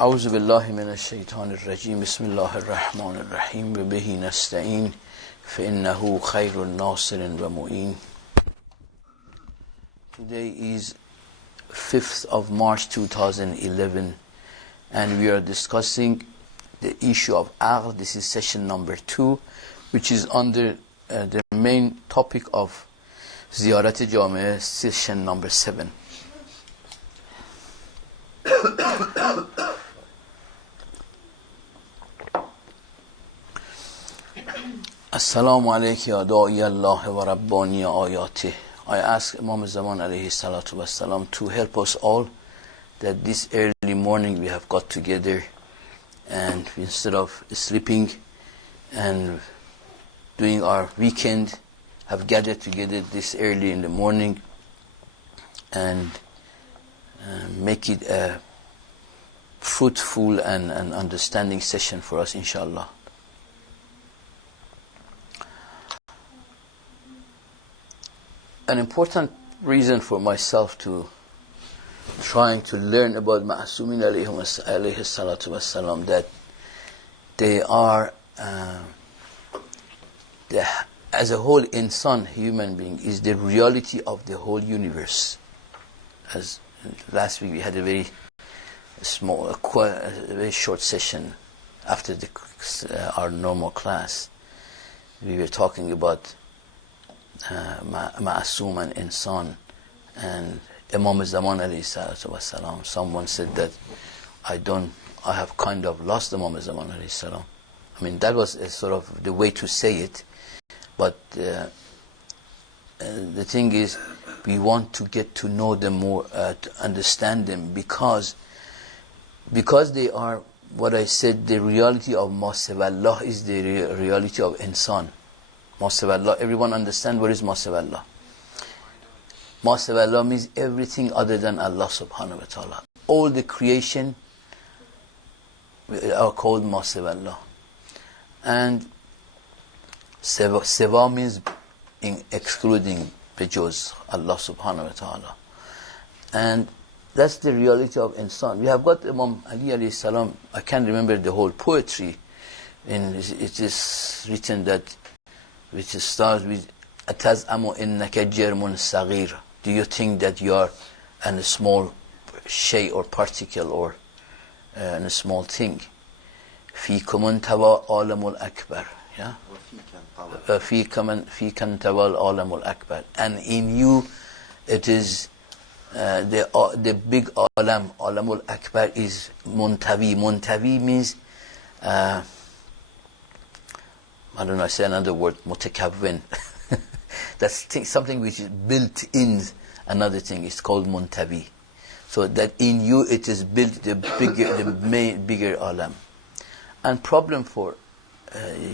أعوذ بالله من الشيطان الرجيم بسم الله الرحمن الرحيم وبه نستعين فإنه خير ناصر ومعين. Today is 5th of March 2011 and we are discussing the issue of aql. This is session number 2, which is under the main topic of Ziyarat Jami'ah, session number 7. Assalamu alaykum ya da'i Allah wa rabbani ayatih. I ask Imam Zaman alayhi salatu wassalam to help us all that this early morning we have got together and instead of sleeping and doing our weekend have gathered together this early in the morning and make it a fruitful and understanding session for us, inshallah. An important reason for myself to trying to learn about Ma'asumin alayhi salatu wassalam, that they are as a whole insan, human being, is the reality of the whole universe. As last week we had a very small, a very short session after our normal class. We were talking about Ma'asum and Insan, and Imam Zaman alayhi salatu wasalam. Someone said that I have kind of lost Imam Zaman alayhi salam. I mean, that was a sort of the way to say it, but the thing is, we want to get to know them more, to understand them, because they are, what I said, the reality of Ma'asawallah is the reality of Insan. Ma'asawallah, everyone understand what is Ma'asawallah? Ma'asawallah means everything other than Allah subhanahu wa ta'ala. All the creation are called Ma'asawallah. And Seva means excluding bejuz Allah subhanahu wa ta'ala. And that's the reality of insan. We have got Imam Ali alayhi salam. I can't remember the whole poetry. It is written that, which starts with "Atazamu innaka jarmun saghir." Do you think that you are a small shay or particle or a small thing? Fikum tawa alamul akbar. Yeah. Fikum tawa alamul akbar. And in you, it is the big alamul akbar is muntavi. Muntavi means I don't know, I say another word, mutakawwin. That's something which is built in another thing. It's called muntavi. So that in you it is built the bigger alam. And problem for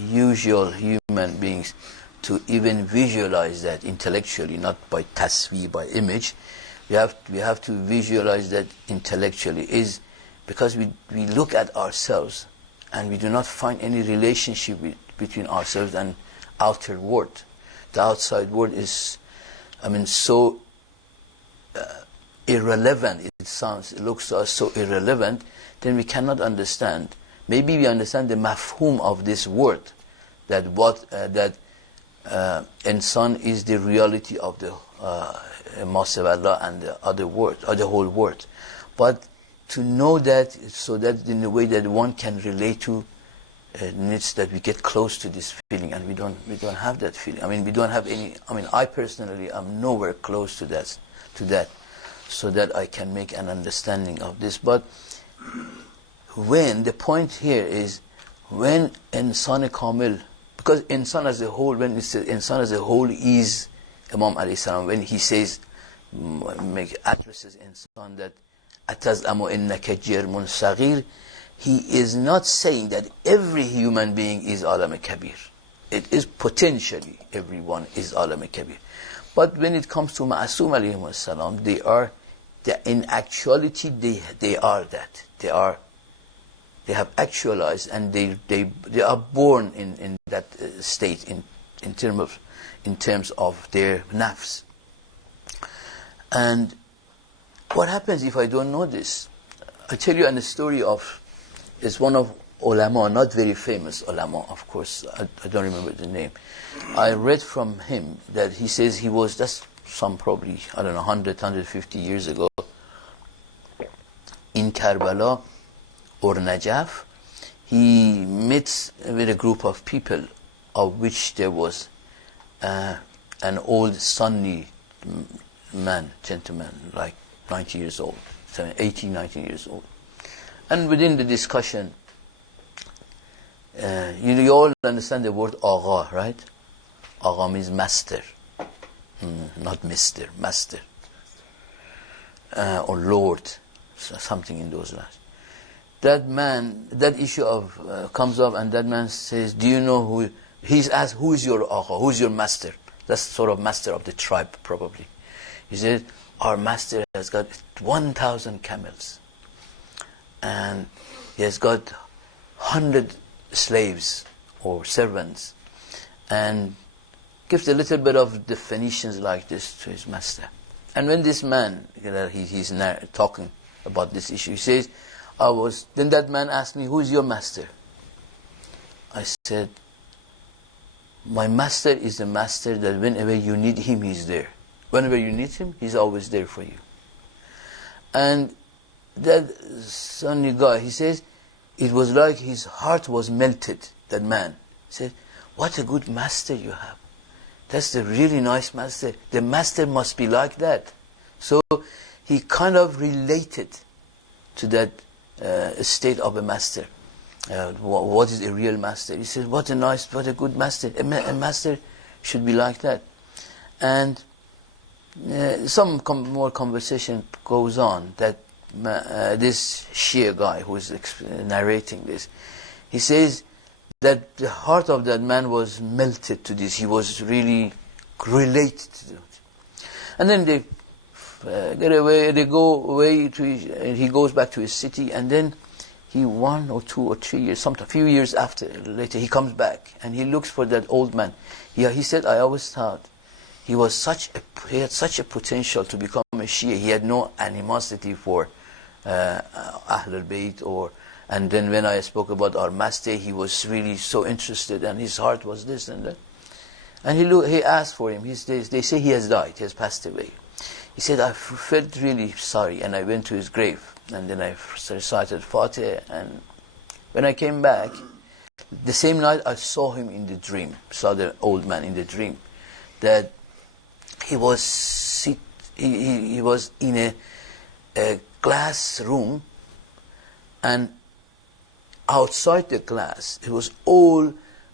usual human beings to even visualize that intellectually, not by tasvi, by image. We have to visualize that intellectually, is because we look at ourselves and we do not find any relationship between ourselves and outer world. The outside world is, so irrelevant. It looks to us so irrelevant. Then we cannot understand. Maybe we understand the mafhum of this word, that insan is the reality of the Ma'asawallah and the other world, or the whole world. But to know that, so that in a way that one can relate to, needs that we get close to this feeling, and we don't have that feeling. We don't have any. I personally am nowhere close to that, so that I can make an understanding of this. But when the point here is, when insan kamil, because insan as a whole, when it says insan as a whole is Imam alayhi salam, when he says, addresses insan that atazamu innaka jarmun saghir, he is not saying that every human being is alam kabir. It is potentially everyone is alam kabir. But when it comes to Ma'asum alayhi salam, in actuality they are that. They have actualized, and they are born in that state in terms of their nafs. And what happens if I don't know this? I tell you a story of, it's one of ulama, not very famous ulama, of course, I don't remember the name. I read from him that he says he was, that's some probably, I don't know, 100, 150 years ago, in Karbala or Najaf. He met with a group of people, of which there was an old Sunni man, gentleman, like 90 years old, 18, 19 years old. And within the discussion, you all understand the word Agha, right? Agha means master, not mister, master, or lord, something in those lines. That man, that issue of comes up, and that man says, do you know who, he's asked, who is your Agha, who is your master? That's sort of master of the tribe, probably. He said, our master has got 1,000 camels, and he has got 100 slaves or servants, and gives a little bit of definitions like this to his master. And when this man, he's talking about this issue, he says, then that man asked me, who is your master? I said, my master is a master that whenever you need him, he's there. Whenever you need him, he's always there for you. And that Sunni guy, he says, it was like his heart was melted, that man. He said, what a good master you have. That's the really nice master. The master must be like that. So he kind of related to that state of a master. What is a real master? He said, what a good master. A master should be like that. And some more conversation goes on that this Shia guy who is narrating this, he says that the heart of that man was melted to this. He was really related to it. And then they get away, they go away he goes back to his city, and then he 1 or 2 or 3 years, a few years later, he comes back and he looks for that old man. He said, I always thought he had such a potential to become a Shia. He had no animosity for Ahlul Bayt and then when I spoke about our master, he was really so interested, and his heart was this and that. And he asked for him. They say he has died, he has passed away. He said, I felt really sorry, and I went to his grave, and then I recited Fatih, and when I came back, the same night I saw him in the dream, saw the old man in the dream, that he was in a glass room, and outside the glass, it was all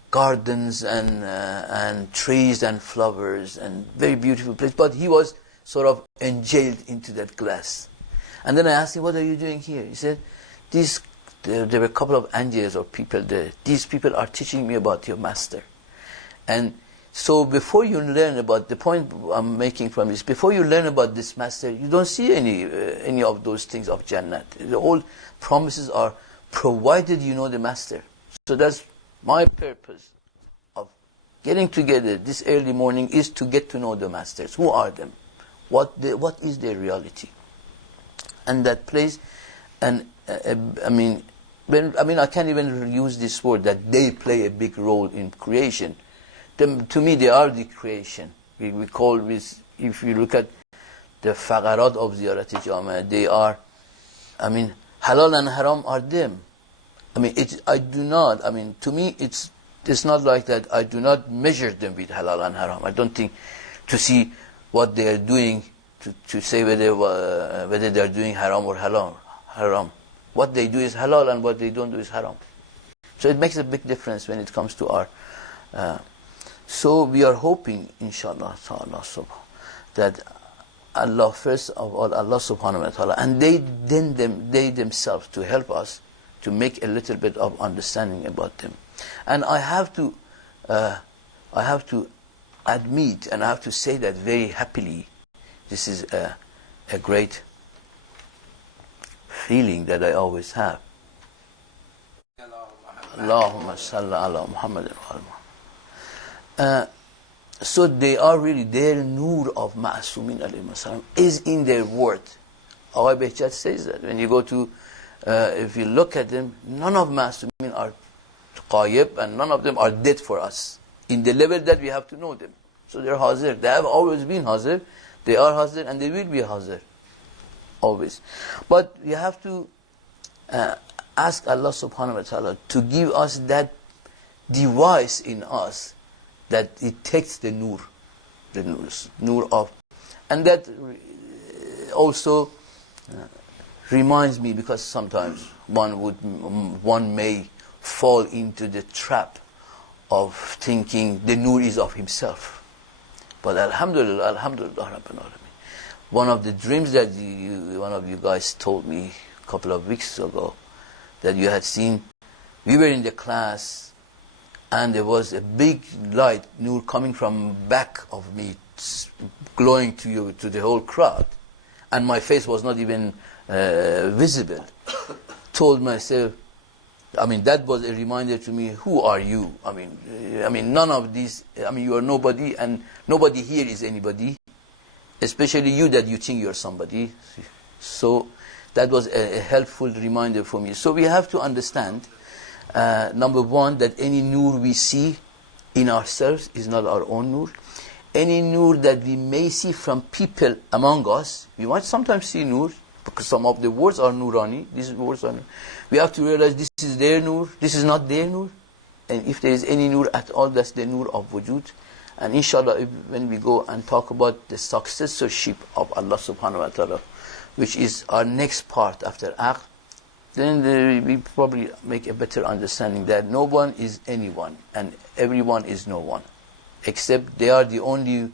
gardens and trees and flowers and very beautiful place. But he was sort of enjailed into that glass. And then I asked him, what are you doing here? He said, there were a couple of angels or people there. These people are teaching me about your master. And so before you learn about, the point I'm making from this, before you learn about this master, you don't see any of those things of Jannat. The whole promises are provided you know the master. So that's my purpose of getting together this early morning, is to get to know the masters. Who are them? What is their reality? And that plays, and I mean I can't even use this word, that they play a big role in creation. To me, they are the creation. We call this, if you look at the faqarat of Ziyarat Jamia, they are, halal and haram are them. To me, it's not like that. I do not measure them with halal and haram. I don't think to see what they are doing to say whether they are doing haram or haram. What they do is halal, and what they don't do is haram. So it makes a big difference when it comes to our... so we are hoping, inshallah, that Allah, first of all, Allah subhanahu wa ta'ala, and they themselves to help us to make a little bit of understanding about them. And I have to admit, and I have to say that very happily, this is a great feeling that I always have. Allahumma salli ala Muhammad wa ala. So they are really, their nur of Ma'asumin alayhi salam is in their word. Agha Behjat says that when you go to if you look at them, none of Ma'asumin are Qayyib, and none of them are dead for us, in the level that we have to know them. So they're Hazir. They have always been Hazir. They are Hazir, and they will be Hazir. Always. But we have to ask Allah subhanahu wa ta'ala to give us that device in us that it takes the nur of, and that also reminds me, because sometimes one may fall into the trap of thinking the nur is of himself. But alhamdulillah, Rabbil Alameen. One of the dreams that one of you guys told me a couple of weeks ago, that you had seen, we were in the class and there was a big light, nur, coming from back of me, glowing to the whole crowd, and my face was not even visible. Told myself, that was a reminder to me, who are you? None of these, you are nobody, and nobody here is anybody, especially you that you think you're somebody. So that was a helpful reminder for me. So we have to understand, number one, that any nur we see in ourselves is not our own nur. Any nur that we may see from people among us, we might sometimes see nur, because some of the words are nurani, these words are nur. We have to realize this is their nur, this is not their nur. And if there is any nur at all, that's the nur of wujud. And inshallah, when we go and talk about the successorship of Allah subhanahu wa ta'ala, which is our next part after aql, then we probably make a better understanding that no one is anyone and everyone is no one, except they are the only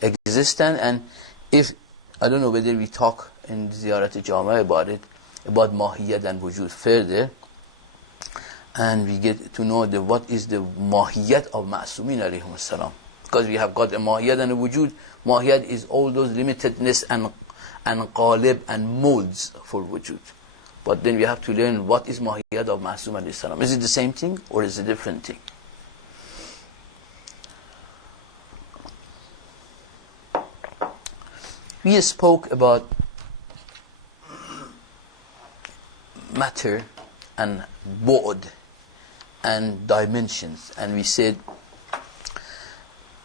existent. And if, I don't know whether we talk in Ziyarat Jama about it, about mahiyat and wujud further, and we get to know what is the mahiyat of Ma'asumin alayhim salam. Because we have got a mahiyat and a wujud. Mahiyat is all those limitedness and qalib and modes for wujud. But then we have to learn what is mahiyat of Ma'asum alayhi salam. Is it the same thing or is it a different thing? We spoke about matter and bu'd and dimensions, and we said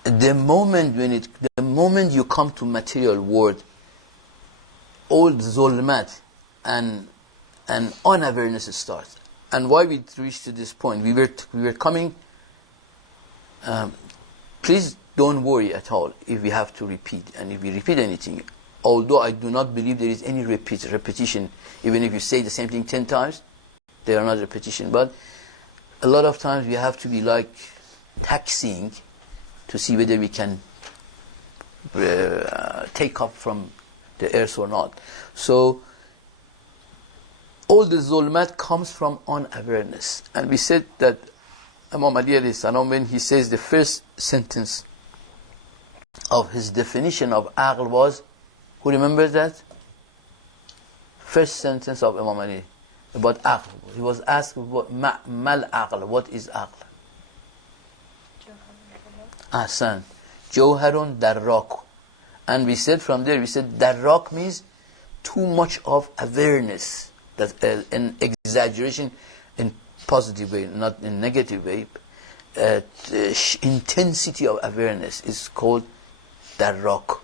the moment you come to material world, all zulmat and unawareness starts. And why we reached to this point, we were coming, please don't worry at all if we have to repeat, and if we repeat anything, although I do not believe there is any repetition, even if you say the same thing 10 times, they are not repetition. But a lot of times we have to be like taxiing to see whether we can take up from the earth or not. So all the zulmat comes from unawareness. And we said that Imam Ali alayhi salam, when he says the first sentence of his definition of aql was, who remembers that? First sentence of Imam Ali about aql. He was asked, mal aql, what is aql? Ahsan. Jawharun darrak. And we said from there, darrak means too much of awareness. That's an exaggeration in positive way, not in negative way. Intensity of awareness is called darrak.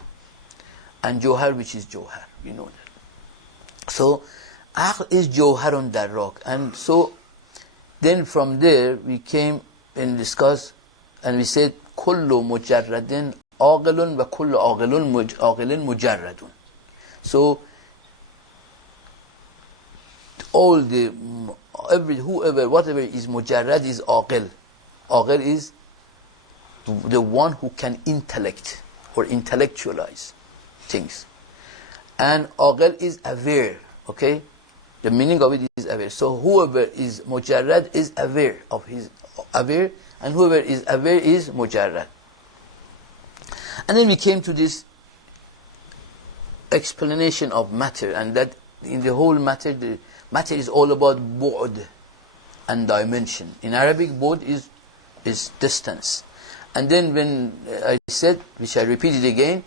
And Jawhar, which is Jawhar, you know that. So, aql is Jawharun darrak. And so, then from there, we came and discussed, and we said, kullu mujarradin aqilun wa kullu aqilin mujarradun. So, whatever is mujarrad is aqil. Aqil is the one who can intellect or intellectualize things. And aqil is aware, okay? The meaning of it is aware. So whoever is mujarrad is aware of his aware, and whoever is aware is mujarrad. And then we came to this explanation of matter, and that in the whole matter, the matter is all about bu'd and dimension. In Arabic, bu'd is distance. And then when I said, which I repeated again,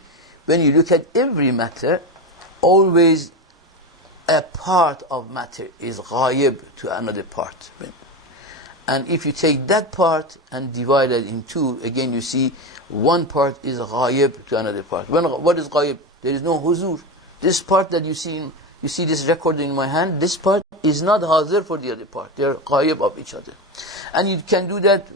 when you look at every matter, always a part of matter is ghaib to another part. And if you take that part and divide it in two, again you see one part is ghaib to another part. What is ghaib? There is no huzur. This part that you see this record in my hand, this part is not hazir for the other part. They are ghaib of each other. And you can do that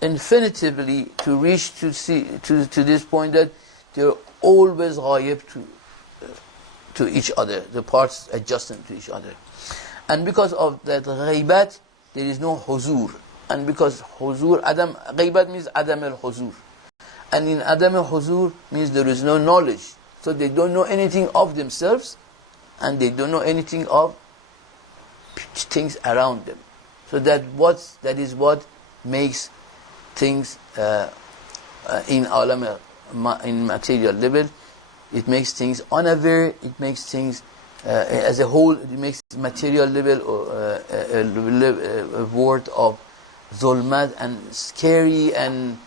infinitively to reach to this point that they are always ghaib to each other. The parts adjacent to each other. And because of that ghaibat, there is no huzur. And because huzur, ghaibat means adam al-huzur. And in adam al-huzur means there is no knowledge. So they don't know anything of themselves, and they don't know anything of things around them. So that is what makes things in alam, in material level, it makes things unaware, it makes things as a whole, it makes material level a word of zulmat and scary and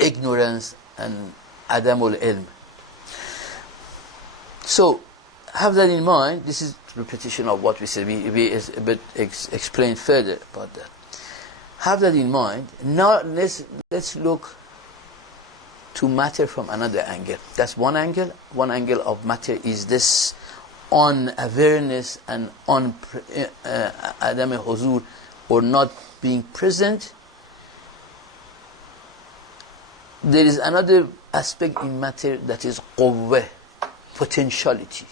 ignorance and adamul ilm. So have that in mind. This is repetition of what we said. We a bit explain further about that. Have that in mind. Now let's look to matter from another angle. That's one angle. One angle of matter is this unawareness and adam huzur, or not being present. There is another aspect in matter that is quwwah, potentiality.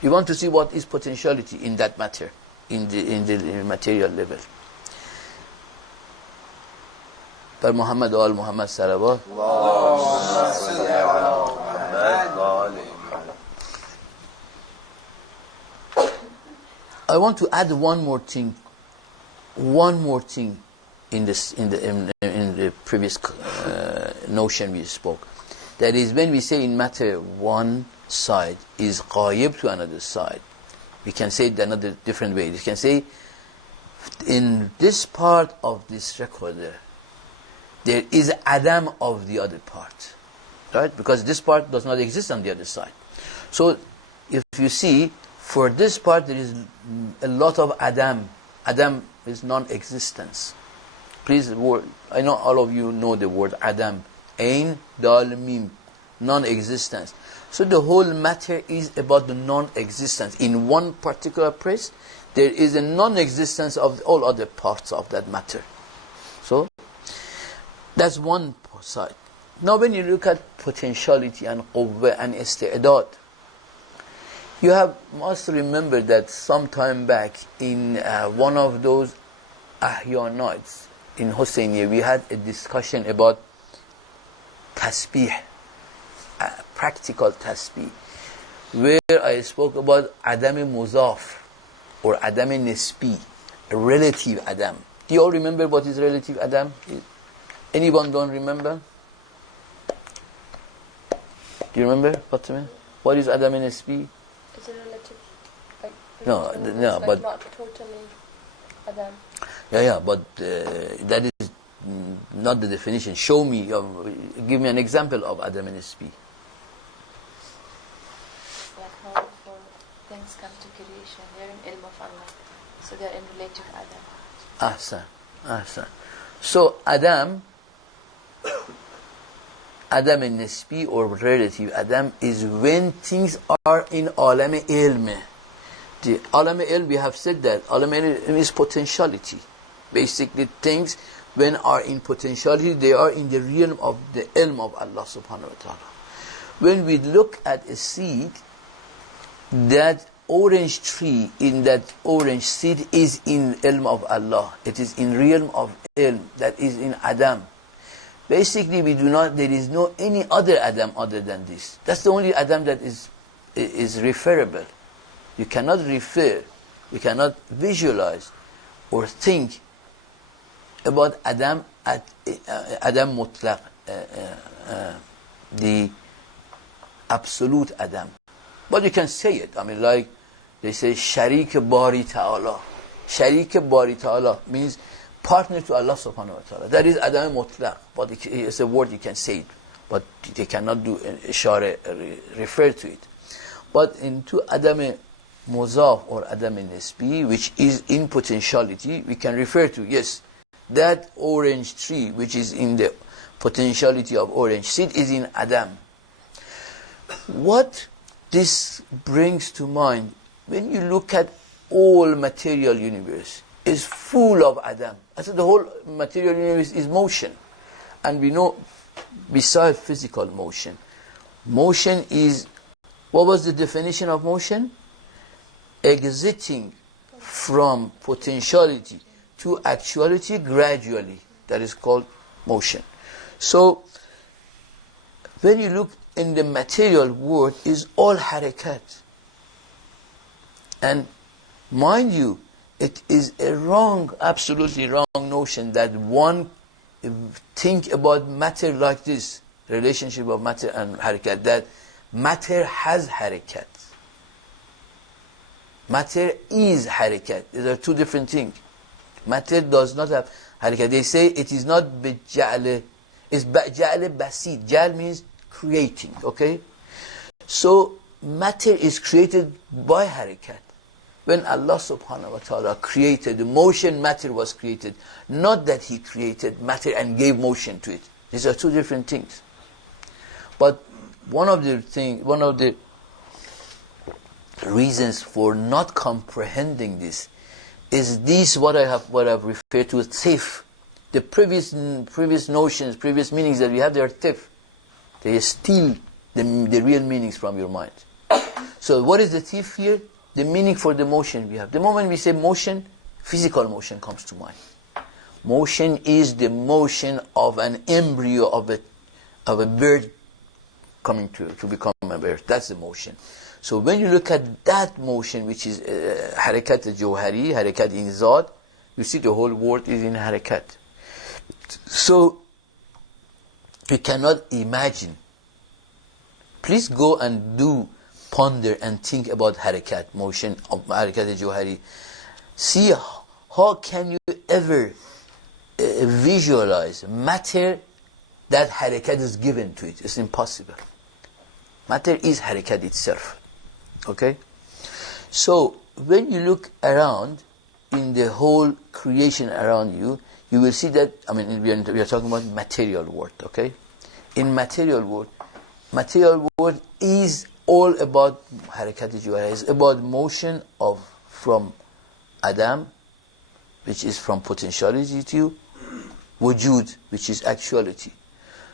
You want to see what is potentiality in that matter, in the material level. But Muhammad al Muhammad salawat. I want to add one more thing in the previous notion we spoke. That is, when we say in matter one side is ghaib to another side, we can say it another different way. We can say in this part of this recorder there is adam of the other part, right? Because this part does not exist on the other side. So if you see, for this part there is a lot of adam. Adam is non-existence. Please, I know all of you know the word adam. Ain, dal, mim. Non-existence. So the whole matter is about the non-existence. In one particular place, there is a non-existence of all other parts of that matter. So that's one side. Now when you look at potentiality and quwwah and isti'dad, you must remember that some time back in one of those ahya nights in Husseiniya, we had a discussion about tasbih, practical tasbih, where I spoke about adam muzaf or adam nisbi, relative adam. Do you all remember what is relative adam? Anyone don't remember? Do you remember, Fatima? What is adam nisbi? Is it relative? Like, No, like but not totally adam. Yeah, but that is not the definition. Show me, give me an example of adam nisbi. Like how before things come to creation, they're in ilm of Allah, so they're in relative adam. Ahsan. So adam nisbi or relative adam is when things are in alam ilm. The alam ilm, we have said that alam ilm is potentiality. Basically, things when are in potentiality, they are in the realm of the ilm of Allah subhanahu wa ta'ala. When we look at a seed, that orange tree in that orange seed is in ilm of Allah. It is in realm of ilm, that is in adam. Basically, there is no any other adam other than this. That's the only adam that is referable. You cannot refer, you cannot visualize or think about adam mutlaq, the absolute adam. But you can say it. I mean, like they say, sharik bari ta'ala. Sharik bari ta'ala means partner to Allah subhanahu wa ta'ala. That is adam mutlaq. But it's a word you can say it. But they cannot do ishara, refer to it. But into Adam Muzaf or Adam Nisbi, which is in potentiality, we can refer to, yes, that orange tree which is in the potentiality of orange seed is in Adam. What this brings to mind, when you look at all material universe, is full of Adam. I said the whole material universe is motion. And we know, besides physical motion, motion is, what was the definition of motion? Exiting from potentiality to actuality gradually. That is called motion. So, when you look in the material world, is all harakat. And mind you, it is a wrong, absolutely wrong notion that one think about matter like this, relationship of matter and harakat, that matter has harakat. Matter is harakat. These are two different things. Matter does not have harakat. They say it is not bija'al, it's ba'ja'al basid. Ja'al means creating, okay? So, matter is created by harakat. When Allah subhanahu wa ta'ala created, the motion, matter was created. Not that He created matter and gave motion to it. These are two different things. But one of the reasons for not comprehending this is this, what I've referred to as thief. The previous notions, previous meanings that we have, they are thief. They steal the real meanings from your mind. So what is the thief here? The meaning for the motion we have. The moment we say motion, physical motion comes to mind. Motion is the motion of an embryo of a bird coming to become a bird. That's the motion. So when you look at that motion, which is harakat al-jawhari, harakat in zat, you see the whole world is in harakat. So you cannot imagine. Please go and ponder and think about harakat, motion of harakat al-jawhari. See how can you ever visualize matter that harakat is given to it. It's impossible. Matter is harakat itself. Okay? So, when you look around in the whole creation around you, you will see that, I mean, we are talking about material world, okay? In material world is all about harakat al-jawhari. It's about motion from Adam, which is from potentiality, to wujud, which is actuality.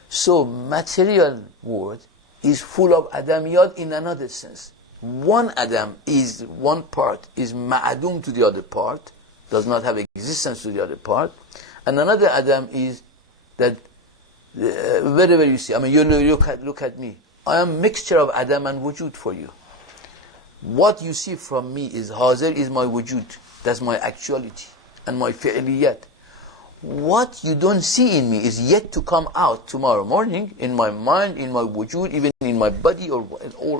So, material world is full of Adamiyat in another sense. One Adam is, one part is ma'adum to the other part, does not have existence to the other part. And another Adam is that wherever you see, I mean, you look at me. I am a mixture of Adam and wujud for you. What you see from me is hazir, is my wujud. That's my actuality and my fi'liyat. What you don't see in me is yet to come out tomorrow morning in my mind, in my wujud, even in my body, or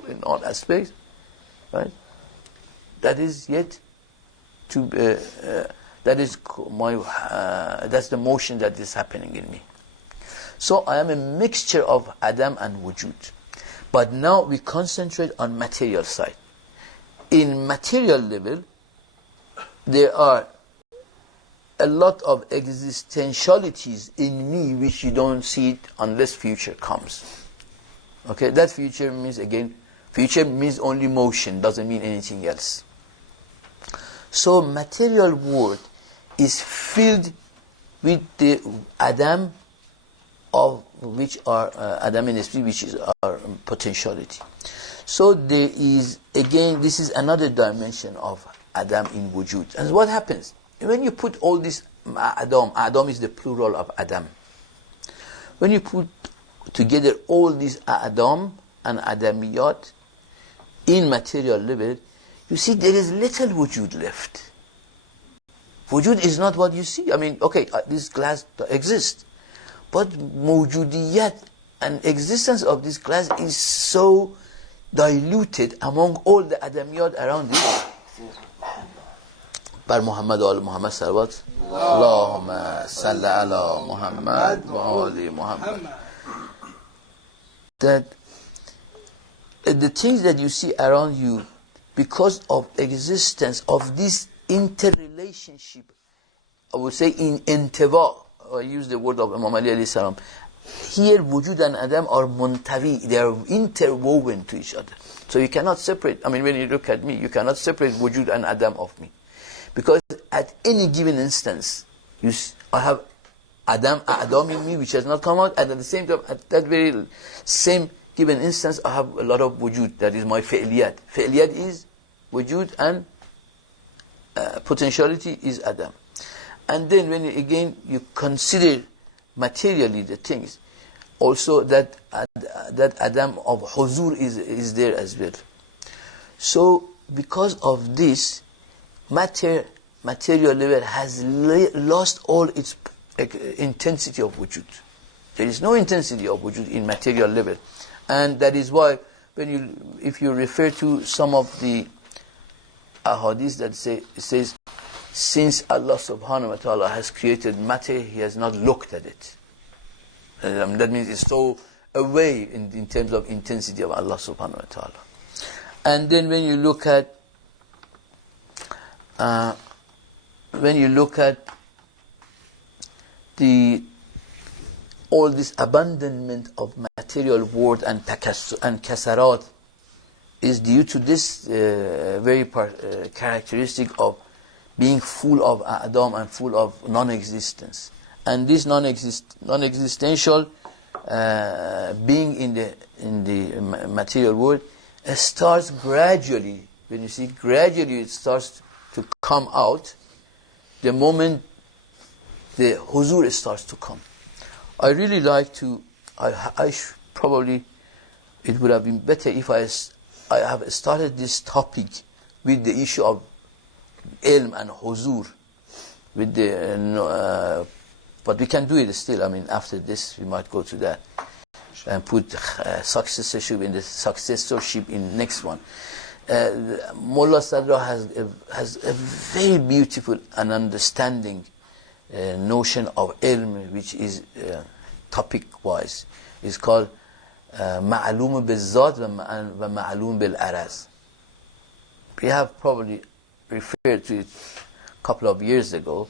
in all aspects. Right? That is yet to that's the motion that is happening in me. So I am a mixture of Adam and wujud. But now we concentrate on material side. In material level, there are a lot of existentialities in me which you don't see it unless future comes. Okay, that future means, again, future means only motion, doesn't mean anything else. So material world is filled with the Adam, of which are Adam and Nisbi, which is our potentiality. So there is, again, this is another dimension of Adam in wujud. And what happens? When you put all this Adam is the plural of Adam. When you put together all these Adam and Adamiyat in material level, you see there is little wujud left. Wujud is not what you see. I mean, okay, this glass exists. But mawjudiyat and existence of this glass is so diluted among all the Adamiyat around it. بر محمد و آل محمد صلوات اللهم صل علی محمد و آل محمد. That the things that you see around you, because of existence of this interrelationship, I would say in intiba, I use the word of Imam Ali alayhi salam. Here, wujud and Adam are muntavi, they are interwoven to each other. So you cannot separate, I mean, when you look at me, you cannot separate wujud and Adam of me. Because at any given instance, I have Adam in me, which has not come out, and at the same time, at that very same given instance, I have a lot of wujud, that is my fi'liyat. Fi'liyat is wujud, and potentiality is Adam. And then when you consider materially the things, also that Adam of huzur is there as well. So because of this, material level has lost all its intensity of wujud. There is no intensity of wujud in material level. And that is why if you refer to some of the ahadith that says, since Allah subhanahu wa ta'ala has created matter, He has not looked at it. That means it's so away in terms of intensity of Allah subhanahu wa ta'ala. And then when you look at all this abandonment of material world and kasarat is due to this very characteristic of being full of Adam and full of non-existence. And this non-existential being in the material world starts gradually. When you see gradually, it starts to come out the moment the huzur starts to come. I really like to. Probably it would have been better if I have started this topic with the issue of ilm and huzur, with the. But we can do it still. I mean, after this, we might go to that and put successorship in next one. Mullah Sadra has a very beautiful and understanding notion of ilm, which is topic-wise. It's called ma'alum bil-zat wa ma'alum bil-araz. We have probably referred to it a couple of years ago,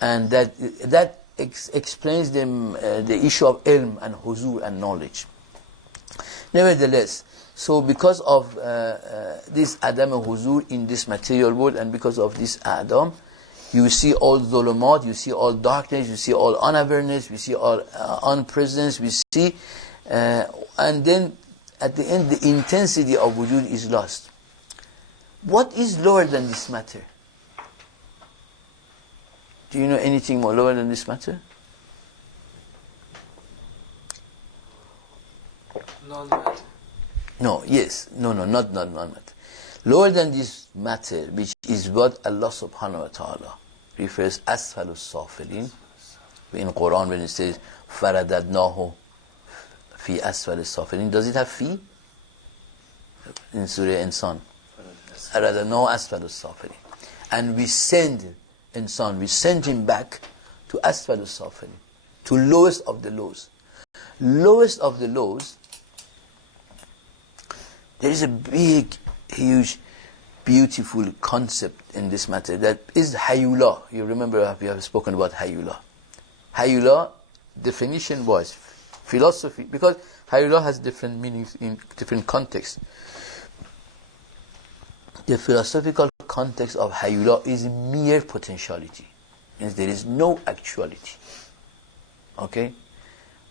and that explains the issue of ilm and huzur and knowledge. Nevertheless, so because of this Adam and huzur in this material world, and because of this Adam, you see all dhulumat, you see all darkness, you see all unawareness, we see all unpresence, we see, and then at the end the intensity of wujud is lost. What is lower than this matter? Do you know anything more lower than this matter? Non-matter. No, yes. No, not non-matter. Lower than this matter, which is what Allah subhanahu wa ta'ala refers asfalus safilin. In Quran when it says faradadnahu fi asfalus safilin, does it have fi? In Surah Insan. Faradadnahu asfalus safilin. And we send Insan, we send him back to asfalus safilin, to lowest of the lows. Lowest of the lows, there is a big, huge, beautiful concept in this matter that is hayula. You remember we have spoken about hayula. Hayula, definition-wise, philosophy, because hayula has different meanings in different contexts. The philosophical context of hayula is mere potentiality. Means there is no actuality. Okay?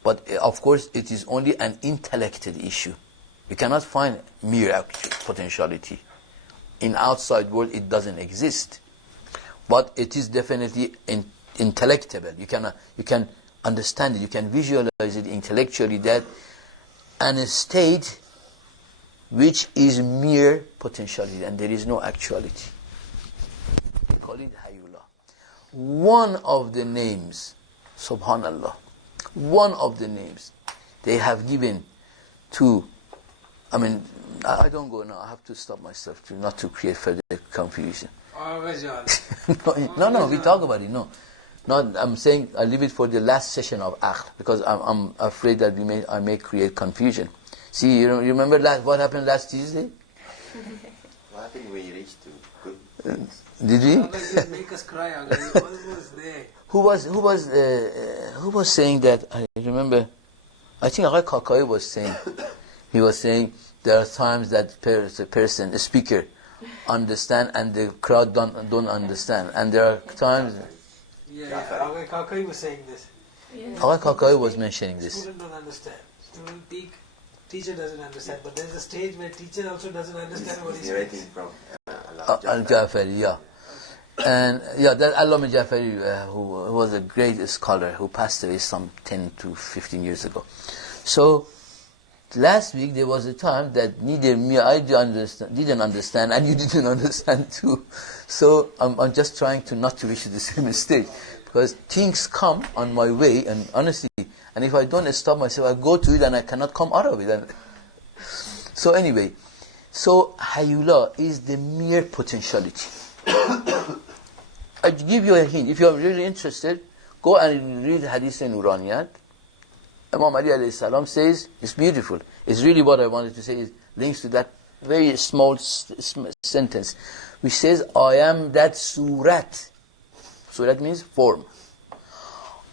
But of course it is only an intellectual issue. You cannot find mere potentiality. In outside world it doesn't exist. But it is definitely intellectable. You can understand it, you can visualize it intellectually, that a state which is mere potentiality and there is no actuality. We call it hayula. One of the names, subhanallah, one of the names they have given to, I mean, I don't go now, I have to stop myself not to create further confusion. No, we talk about it, no. Not, I'm saying I leave it for the last session of Akhl, because I'm afraid that I may create confusion. See, you remember what happened last Tuesday? What happened when you reached to good things? Did we? Just make us cry. Almost there. Who was saying that? I remember. I think Agha Kakai was saying. He was saying there are times that a speaker, understand and the crowd don't understand, and there are times. Yeah, Agha Kakai was saying this. Agha Kakai was mentioning this. Student don't understand. Teacher doesn't understand, but there's a stage where teacher also doesn't understand what he's narrating from Al-Jafari, yeah. And that Allama Jafari, who was a great scholar, who passed away some 10 to 15 years ago. So, last week there was a time that neither me, I didn't understand, and you didn't understand too. So, I'm just trying to not to reach the same stage. Because things come on my way, and honestly, and if I don't stop myself, I go to it and I cannot come out of it. So anyway, Hayula is the mere potentiality. I give you a hint. If you are really interested, go and read Hadith Nuraniyat. Imam Ali alayhi salam says, it's beautiful. It's really what I wanted to say. It links to that very small sentence, which says, I am that surat. Surat means form.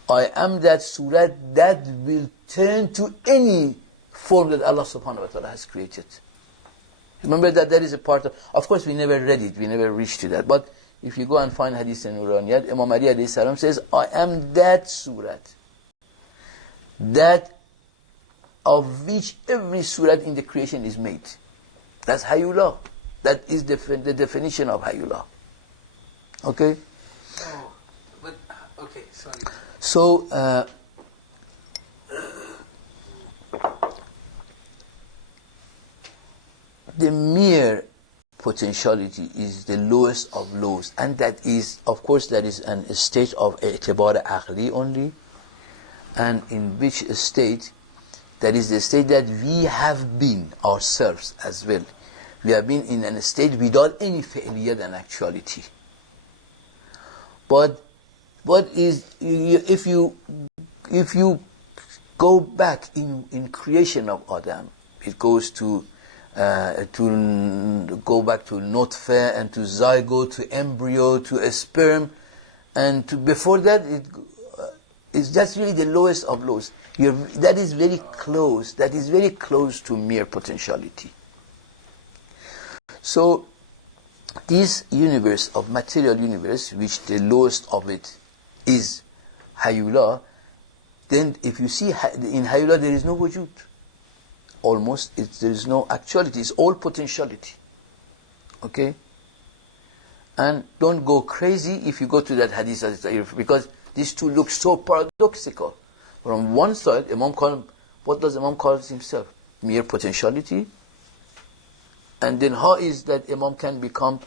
I am that surat that will turn to any form that Allah subhanahu wa ta'ala has created. Remember that is a part of course we never read it, we never reached to that. But if you go and find Hadith and Nuraniyat, Imam Ali alayhi salam says, I am that surat. That of which every surat in the creation is made. That's Hayullah. That is the definition of Hayullah. Okay? Oh, but, okay, sorry. So, the mere potentiality is the lowest of lows, and that is, of course, that is a state of i'tibar aqli only, and in which state, that is the state that we have been ourselves as well. We have been in a state without any fi'liyat and actuality. But what is, if you go back in creation of Adam, it goes to go back to nutfa and to zygote, to embryo, to a sperm, and before that it's just really the lowest of lows. That is very close. That is very close to mere potentiality. So this universe of material universe, which the lowest of it is Hayullah, then if you see in Hayullah there is no wujud. Almost, there is no actuality. It's all potentiality. Okay? And don't go crazy if you go to that hadith, because these two look so paradoxical. From one side, what does Imam call himself? Mere potentiality. And then how is that Imam can become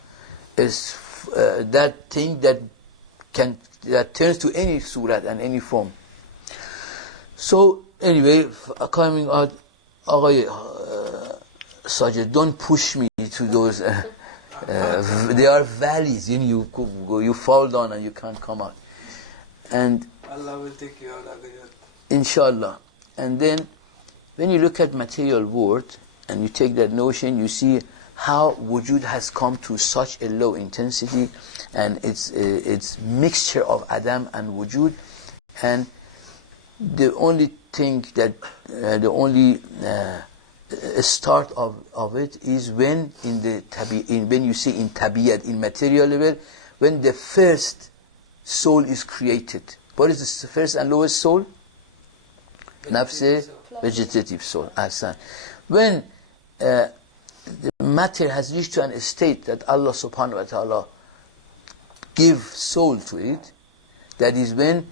that thing that turns to any surat and any form? So anyway, coming out, Sajid, don't push me to those. They are valleys. You fall down and you can't come out. And Allah will take you out. Inshallah. And then, when you look at material world and you take that notion, you see how wujud has come to such a low intensity, and it's mixture of Adam and wujud, and the only thing that the only start of it is when when you see in tabiyat, in material level, when the first soul is created. What is the first and lowest soul? Nafs, vegetative soul. Ahsan. When the matter has reached to an state that Allah subhanahu wa ta'ala give soul to it, that is when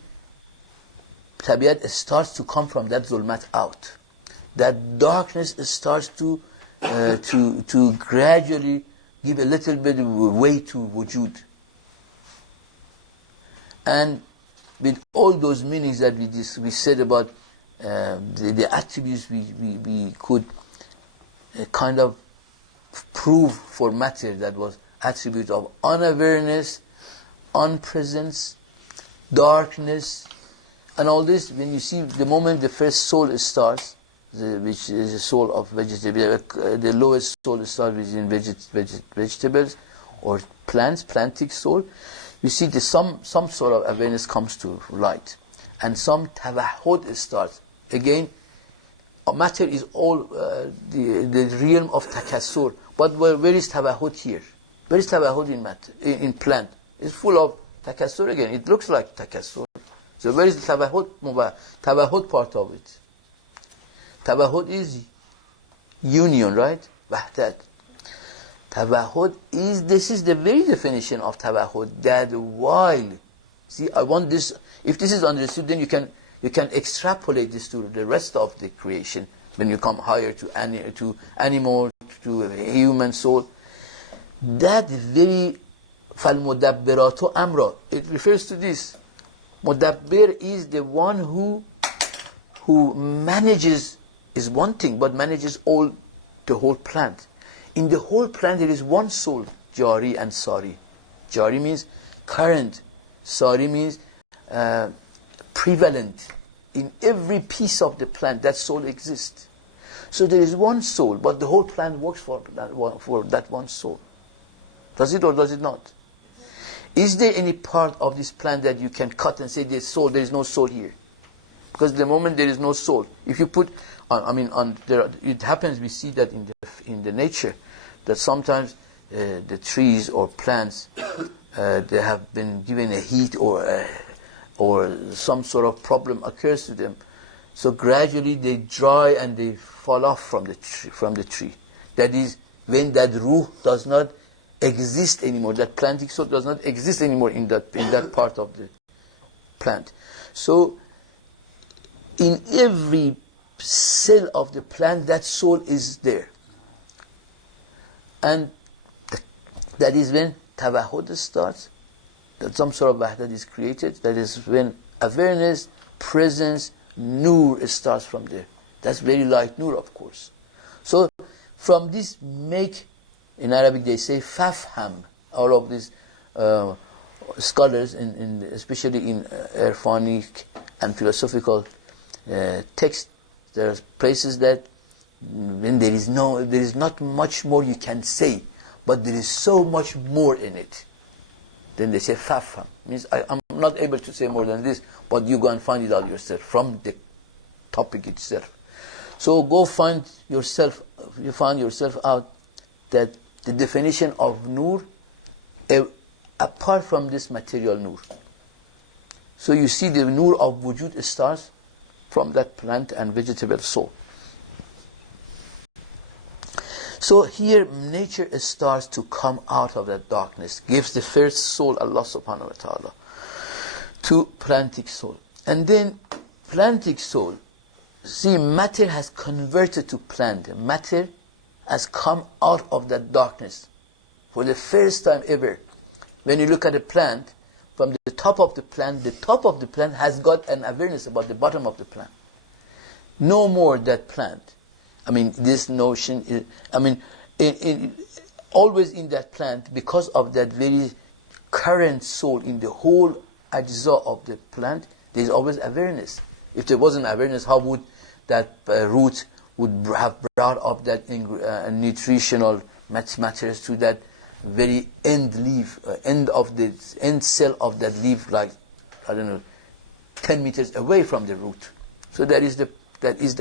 tabiyat starts to come from that zulmat out. That darkness starts to gradually give a little bit of way to wujud. And with all those meanings that we said about the attributes we could kind of prove for matter, that was attribute of unawareness, unpresence, darkness, and all this. When you see the moment the first soul starts, which is the soul of vegetable. The lowest soul starts within vegetables or plants, plantic soul. We see some sort of awareness comes to light, and some tawahhud starts. Again, matter is all the realm of takassur. But where is tawahhud here? Where is tawahhud in matter, in plant? It's full of takassur again. It looks like takassur. So where is the tawahhud part of it? Tawahhud is union, right? Wahdat. Tawahhud is, this is the very definition of tawahhud, that while, see, I want this, if this is understood, then you can extrapolate this to the rest of the creation. When you come higher to animal, to human soul, that very فَالْمُدَبِّرَاتُ أَمْرًا, it refers to this. Mudabbir is the one who manages, is one thing, but manages the whole plant. In the whole plant there is one soul, Jari and Sari. Jari means current. Sari means prevalent. In every piece of the plant, that soul exists. So there is one soul, but the whole plant works for that one soul. Does it or does it not? Is there any part of this plant that you can cut and say there's soul? There is no soul here. Because the moment there is no soul, if you put, it happens, we see that in the nature, that sometimes the trees or plants, they have been given a heat or some sort of problem occurs to them. So gradually they dry and they fall off from the tree. That is when that ruh does not exist anymore. That plantic soul does not exist anymore in that part of the plant. So in every cell of the plant, that soul is there. And that is when tawahhud starts, that some sort of wahdat is created. That is when awareness, presence, nur starts from there. That's very light nur, of course. So from this in Arabic they say fafham. All of these scholars, especially in irfanic and philosophical texts, there are places that when there is not much more you can say, but there is so much more in it. Then they say fafham. Means I'm not able to say more than this, but you go and find it out yourself from the topic itself. So go find yourself. You find yourself out that the definition of nur, apart from this material nur. So you see the nur of wujud starts from that plant and vegetable soul. So here nature starts to come out of that darkness, gives the first soul, Allah subhanahu wa ta'ala, to plantic soul. And then plantic soul, see, matter has converted to plant. Matter has come out of that darkness for the first time ever. When you look at a plant, from the top of the plant has got an awareness about the bottom of the plant. No more that plant. This notion is, always in that plant, because of that very current soul in the whole ajza of the plant, there is always awareness. If there wasn't awareness, how would that root would have brought up that nutritional matters to that very end leaf, end cell of that leaf, like 10 meters away from the root. So that is the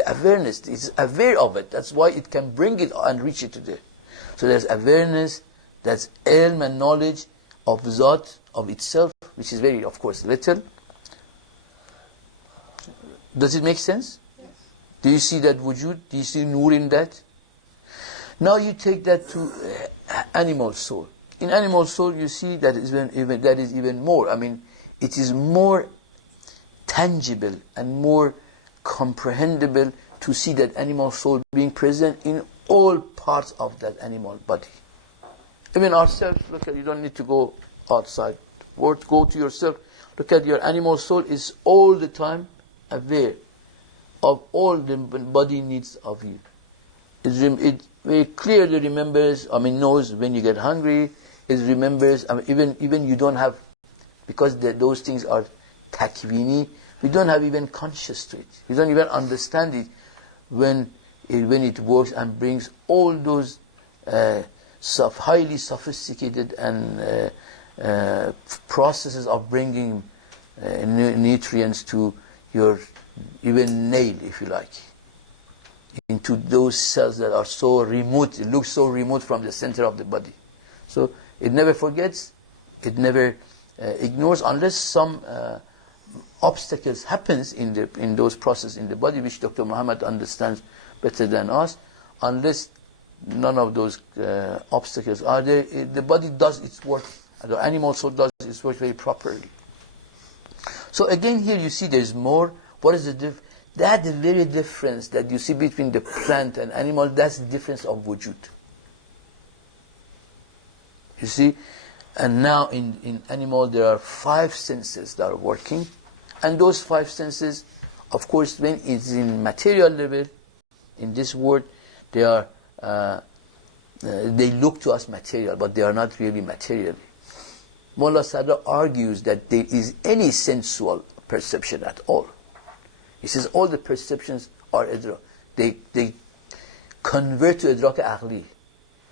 awareness. It's aware of it. That's why it can bring it and reach it to there. So there's awareness, that's ilm and knowledge of Zat, of itself, which is very, of course, little. Does it make sense? Yes. Do you see that wujud? Do you see nur in that? Now you take that to animal soul. In animal soul, you see that is even more. It is more tangible and more comprehensible to see that animal soul being present in all parts of that animal body. Even ourselves, look at, you don't need to go outside. Go to yourself. Look at your animal soul is all the time aware of all the body needs of you. It very clearly remembers, knows when you get hungry. It remembers, even you don't have, because those things are takwini, we don't have even conscious to it. We don't even understand it. when it works and brings all those highly sophisticated and processes of bringing nutrients to your even nail, if you like, into those cells that are so remote, it looks so remote from the center of the body. So it never forgets, it never ignores, unless some obstacles happens in those processes in the body, which Dr. Muhammad understands better than us. Unless none of those obstacles are there, the body does its work. The animal also does its work very properly. So again, here you see there's more. What is the difference? That the very difference that you see between the plant and animal, that's the difference of wujud. You see? And now in animal there are 5 senses that are working. And those 5 senses, of course, when it's in material level, in this world, they are they look to us material, but they are not really material. Mullah Sadr argues that there is any sensual perception at all. He says all the perceptions are idrak. They convert to idrak aqli.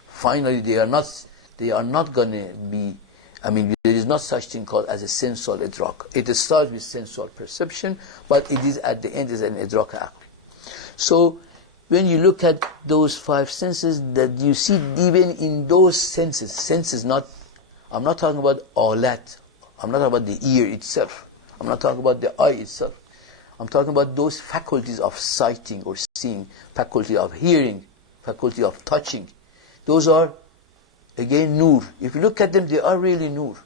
Finally, they are not going to be. I mean, there is not such thing called as a sensual idrak. It starts with sensual perception, but it is at the end is an idrak aqli. So when you look at those 5 senses, that you see even in those senses not. I'm not talking about alat. I'm not talking about the ear itself. I'm not talking about the eye itself. I'm talking about those faculties of sighting or seeing, faculty of hearing, faculty of touching. Those are, again, nur. If you look at them, they are really nur.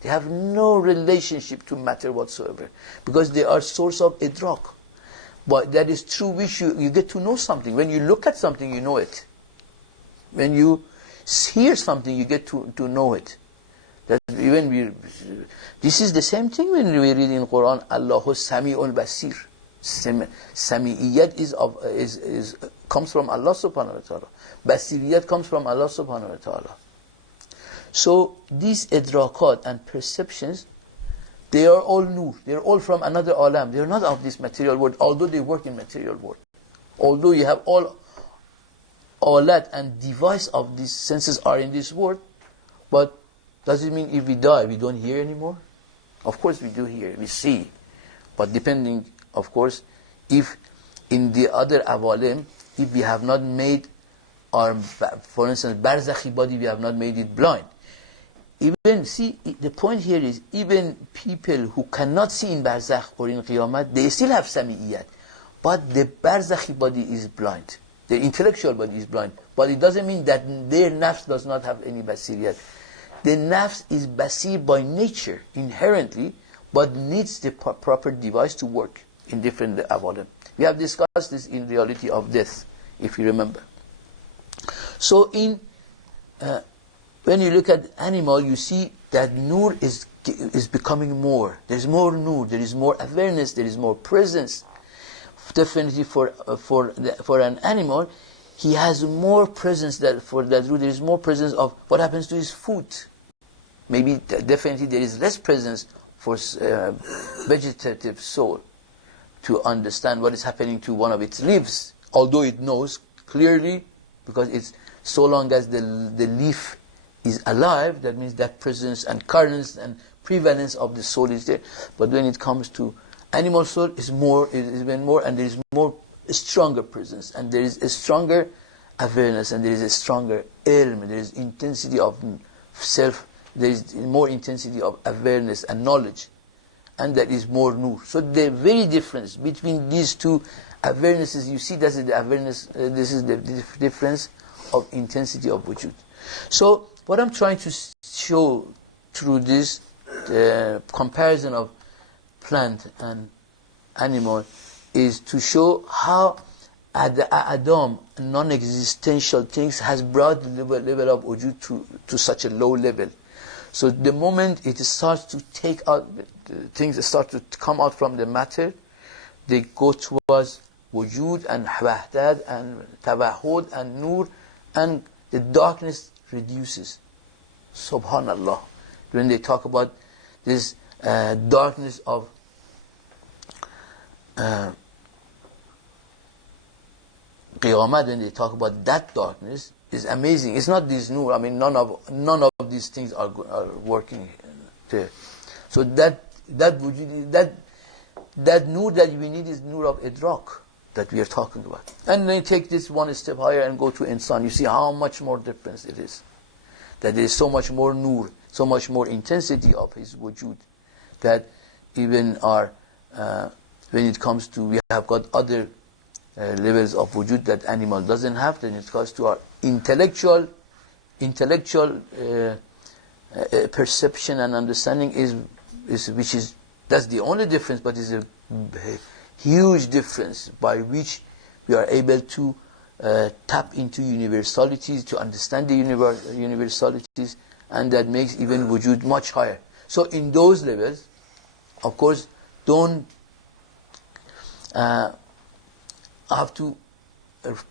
They have no relationship to matter whatsoever, because they are source of idrak. But that is through which you get to know something. When you look at something, you know it. When you hear something, you get to know it. That even this is the same thing when we read in Quran, Allahu Sami'ul Basir. Sami'iyat is comes from Allah subhanahu wa ta'ala. Basiriyat comes from Allah subhanahu wa ta'ala. So these idrakat and perceptions, they are all nur. They are all from another alam. They are not of this material world, although they work in material world. Although you have all alat and device of these senses are in this world, but does it mean if we die, we don't hear anymore? Of course we do hear, we see. But depending, of course, if in the other awalim, if we have not made our, for instance, barzakhi body, we have not made it blind. Even, see, the point here is, even people who cannot see in barzakh or in qiyamah, they still have sami'iyat. But the barzakhi body is blind. Their intellectual body is blind. But it doesn't mean that their nafs does not have any basiriyat. The nafs is basir by nature, inherently, but needs the proper device to work in different awalim. We have discussed this in reality of death, if you remember. So when you look at animal, you see that nur is becoming more. There's more nur, there is more awareness, there is more presence. Definitely for an animal, he has more presence for that nur. There is more presence of what happens to his food. Maybe definitely there is less presence for vegetative soul to understand what is happening to one of its leaves, although it knows clearly, because it's so long as the leaf is alive, that means that presence and currents and prevalence of the soul is there. But when it comes to animal soul, is even more, and there is more stronger presence, and there is a stronger awareness, and there is a stronger ilm, there is intensity of self. There is more intensity of awareness and knowledge, and there is more nur. So the very difference between these two awarenesses, you see, this is the awareness. This is the difference of intensity of wujud. So what I'm trying to show through this comparison of plant and animal is to show how the Adam, non-existential things, has brought the level of wujud to such a low level. So the moment it starts to take out, things start to come out from the matter, they go towards wujud and wahdad and tawahud and nur, and the darkness reduces. Subhanallah. When they talk about this darkness of Qiyamah, when they talk about that darkness, is amazing. It's not this nur. I mean, none of these things are working there. So that nur that we need is nur of idrak that we are talking about. And then take this one step higher and go to insan. You see how much more difference it is. That there is so much more nur, so much more intensity of his wujud, that even our when it comes to, we have got other levels of wujud that animal doesn't have. Then it comes to our intellectual perception and understanding that's the only difference, but is a huge difference by which we are able to tap into universalities, to understand the universalities, and that makes even wujud much higher. So in those levels, of course, don't I have to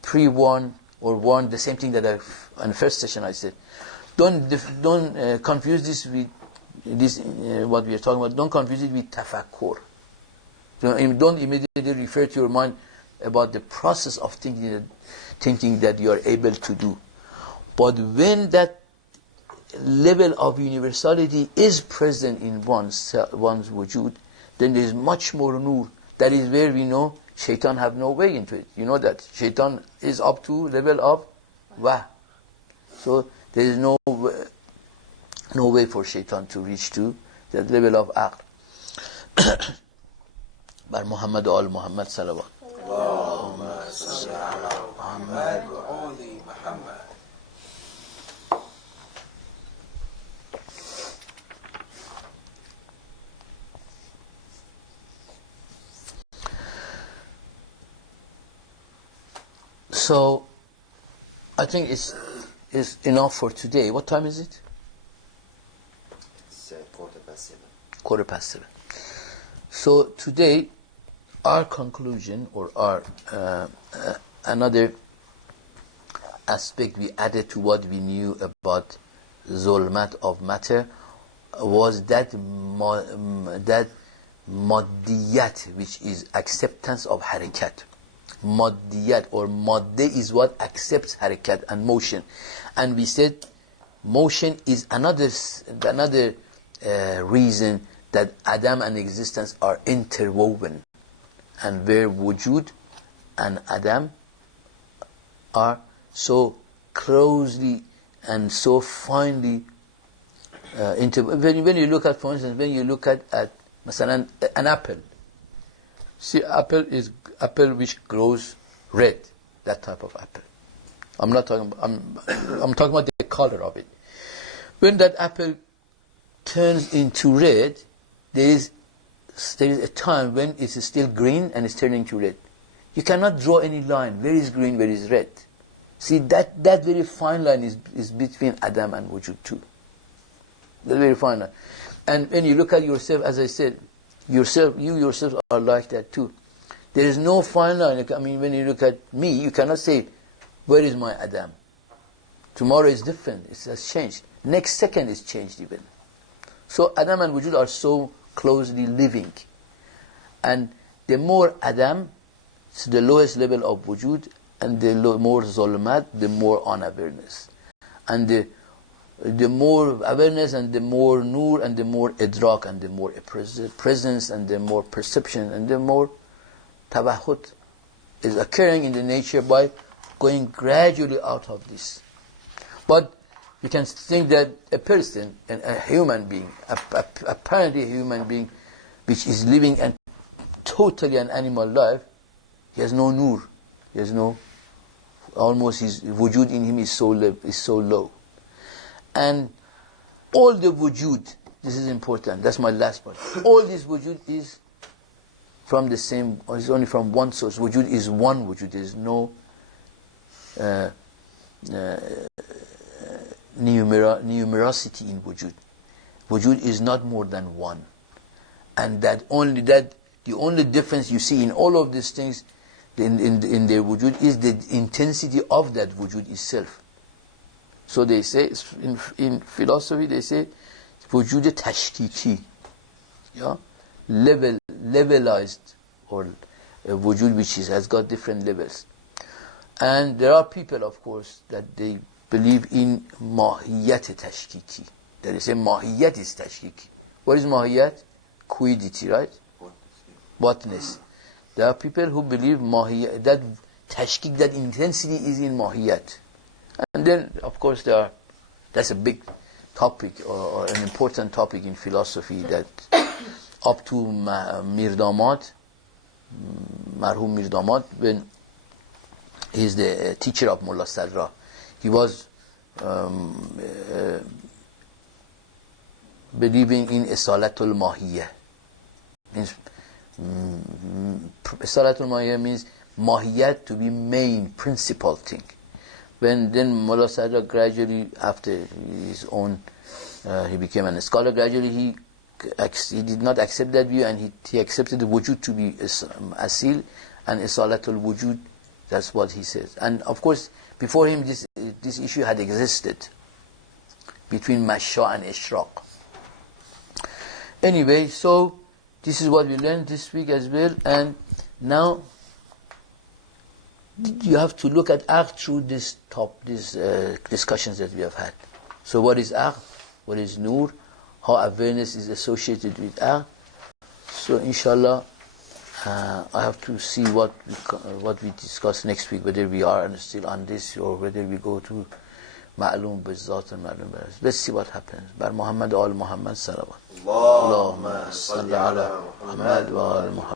pre-warn or warn the same thing that in the first session I said. Don't confuse this with this what we are talking about. Don't confuse it with tafakkur. Don't immediately refer to your mind about the process of thinking that you are able to do. But when that level of universality is present in one's wujud, then there is much more nur. That is where we know shaitan have no way into it. You know that shaitan is up to level of wah. So there is no way for shaitan to reach to that level of aql. Bar Muhammad al Muhammad salawat. Allahumma salli ala Muhammad wa ali Muhammad. So, I think it's enough for today. What time is it? It's 7:15. 7:15. So today, our conclusion or our another aspect we added to what we knew about zulmat of matter was that maddiyat, which is acceptance of harakat. Maddiyat or madde is what accepts harakat and motion, and we said motion is another reason that Adam and existence are interwoven, and where wujud and Adam are so closely and so finely when you look at, for instance, when you look at مثلا an apple. See, apple is apple which grows red, that type of apple. I'm talking about the color of it. When that apple turns into red, there is a time when it is still green and it's turning to red. You cannot draw any line. Where is green, where is red? See, that very fine line is between Adam and Wujud too. That very fine line. And when you look at yourself, as I said, you yourself are like that too. There is no fine line. I mean, when you look at me, you cannot say, where is my Adam? Tomorrow is different. It has changed. Next second is changed even. So Adam and Wujud are so closely living. And the more Adam, it's the lowest level of Wujud, and the more Zulmat, the more unawareness. And the more awareness and the more nur and the more idrak and the more presence and the more perception and the more tabahut is occurring in the nature by going gradually out of this. But you can think that a person, a human being, apparently a human being which is living totally an animal life, he has no nur, he has no, almost his wujud in him is so low. And all the wujud, this is important, that's my last point, all this wujud is from the same, or is only from one source. Wujud is one wujud, there is no numerosity in wujud. Wujud is not more than one. And the only difference you see in all of these things in their wujud is the intensity of that wujud itself. So they say, in philosophy they say, wujud tashtiti, yeah? Levelized, or wujud which has got different levels. And there are people, of course, that they believe in mahiyat tashkiki. That they say mahiyat is tashkiki. What is mahiyat? Quiddity, right? Botanist. There are people who believe mahiyat, that tashkik, that intensity is in mahiyat. And then, of course, that's a big topic or an important topic in philosophy that up to Mirdamat, Marhum Mirdamat, when he's the teacher of Mullah Sadra, he was believing in Isalatul Mahiyya. Means Isalatul Mahiyya means Mahiyat to be main principal thing. When then Mullah Sadra gradually, after his own, he became a scholar, gradually he did not accept that view, and he accepted the wujud to be asil and Isalatul Wujud. That's what he says. And of course, before him this issue had existed between Masha and Ishraq. Anyway, so this is what we learned this week as well, and now you have to look at Aqd through these discussions that we have had. So what is Aqd? What is Nur? How awareness is associated with Aqd? So inshallah, I have to see what we discuss next week, whether we are still on this or whether we go to Ma'lum Bizzat and Ma'lum Bizzat. Let's see what happens. Bar Muhammad al Muhammad Salawat. Allahumma salli ala Muhammad wa al Muhammad.